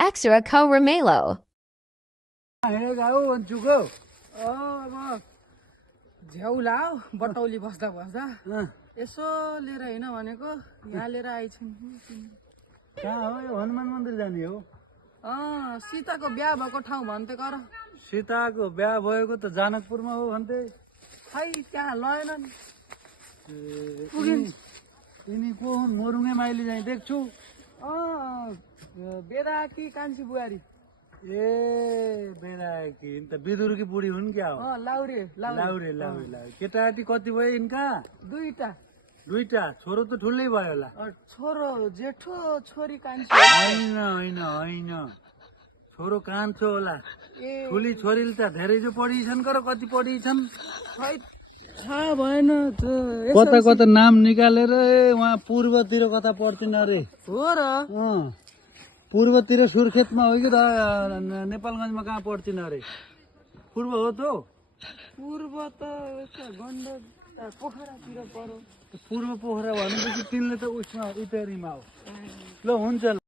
extra co-remelo. अब झ्याउ लाओ बटौली बस्दा बस्दा यसो लिएर हिँड भनेको यहाँ लिएर आइछन्। कहाँ हो यो हनुमान मन्दिर जाने हो? सीताको बिहा भएको ठाउँ भन्थे कर। सीताको बिहा भएको त जनकपुरमा हो भन्थे। खै त्यहाँ लगेनन्। यिनी को हुन्? मोरुङ्गे माइली चाहिँ देख्छु। बेदाकी कान्छी बुहारी। ए बेराकी त बिदुरकी बुढी हुन् क्या हो? लाउरे लाउरे लाउरे लाउरे। केटाकेटी कति भयो यिनका? दुईटा। छोरो त ठुलै भयो होला। छोरो जेठो छोरी कान्छी। होइन छोरो कान्छो होला। ए ठुली छोरीले त धेरै जो पढिछन् कर कति पढिछन्? खै थाहा भएन। कता नाम निकालेर उहाँ पूर्वतिर कता पढ्थिन अरे। हो र? पूर्वतिर सुर्खेतमा हो कि नेपालगञ्जमा कहाँ पढ्थिन अरे? पूर्व हो त? पूर्व त गण्डक पोखरातिर पर्यो। पूर्व पोखरा भनेपछि तिनले त उसमा उत्तरीमा हो। ल हुन्छ।